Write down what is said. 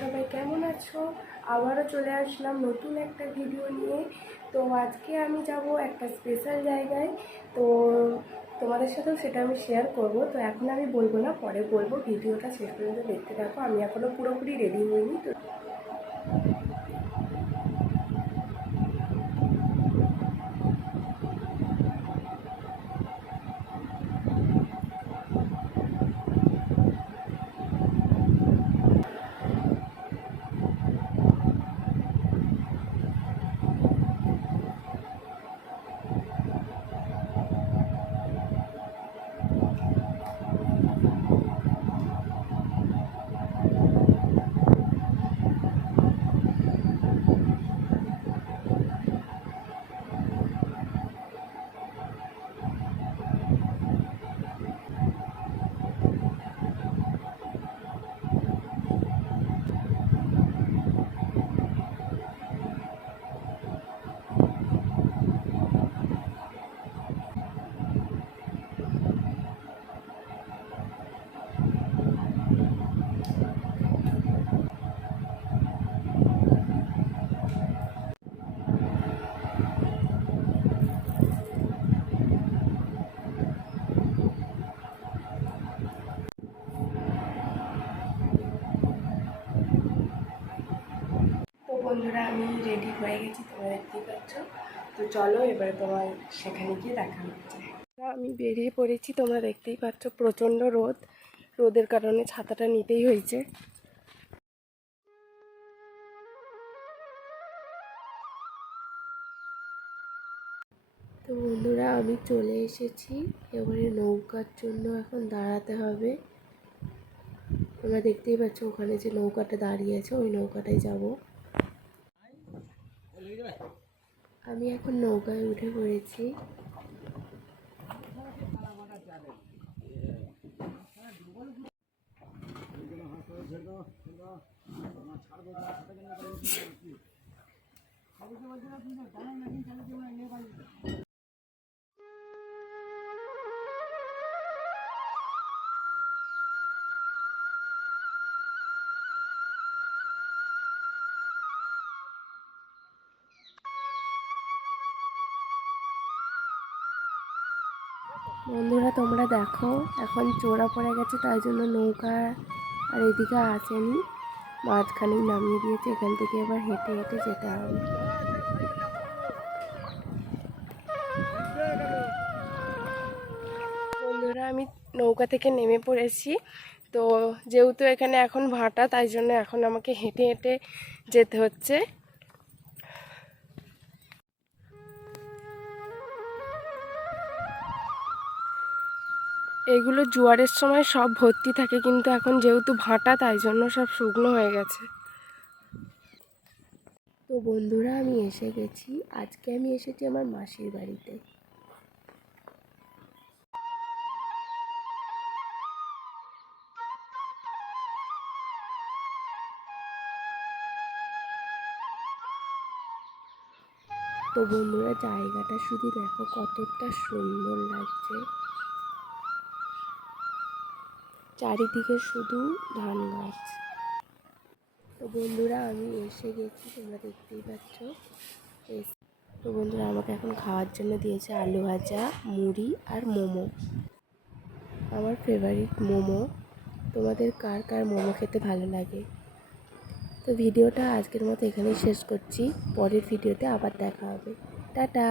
সবাই কেমন আছো? আবারও চলে আসলাম নতুন একটা ভিডিও নিয়ে। তো আজকে আমি যাব একটা স্পেশাল জায়গায়। তো তোমাদের সাথেও সেটা আমি শেয়ার করব। তো এখন আমি বলব না, পরে বলব। ভিডিওটা শেষ পর্যন্ত দেখতে থাকো। আমি এখনও পুরোপুরি রেডি হইনি, তো তো বন্ধুরা আমি রেডি হয়ে গেছি, তোমরা দেখতেই পাচ্ছ। তো চলো এবারে তোমার সেখানে গিয়ে দেখা হচ্ছে আমি বেরিয়ে পড়েছি, তোমরা দেখতেই পাচ্ছ প্রচণ্ড রোদ। রোদের কারণে ছাতাটা নিতেই হয়েছে। তো বন্ধুরা, আমি চলে এসেছি। এবারে নৌকার জন্য এখন দাঁড়াতে হবে। তোমরা দেখতেই পাচ্ছ ওখানে যে নৌকাটা দাঁড়িয়ে আছে, ওই নৌকাটায় যাব। আমি এখন নৌকায় উঠে পড়েছি। বন্ধুরা, তোমরা দেখো, এখন চোরা পড়ে গেছে, তাই জন্য নৌকা আর এদিকে আসেনি। মাঝখানেই নামিয়ে দিয়েছে, এখান থেকে এবার হেঁটে হেঁটে যেতে হবে। বন্ধুরা, আমি নৌকা থেকে নেমে পড়েছি। তো যেহেতু এখানে এখন ভাটা, তাই জন্য এখন আমাকে হেঁটে হেঁটে যেতে হচ্ছে। এগুলো জোয়ারের সময় সব ভর্তি থাকে, কিন্তু এখন যেহেতু ভাটা, তাই জন্য সব শুকনো হয়ে গেছে। তো বন্ধুরা, আমি এসে গেছি। আজকে আমি এসেছি আমার মাসির বাড়িতে। তো বন্ধুরা, জায়গাটা শুধু দেখো কতটা সুন্দর লাগছে। চারিদিকে শুধু ধান গাছ। তো বন্ধুরা, আমি এসে গেছি, তোমরা দেখতেই পাচ্ছ। তো বন্ধুরা, আমাকে এখন খাওয়ার জন্য দিয়েছে আলু ভাজা, মুড়ি আর মোমো। আমার ফেভারিট মোমো। তোমাদের কার কার মোমো খেতে ভালো লাগে? তো ভিডিওটা আজকের মতো এখানেই শেষ করছি। পরের ভিডিওতে আবার দেখা হবে। টাটা!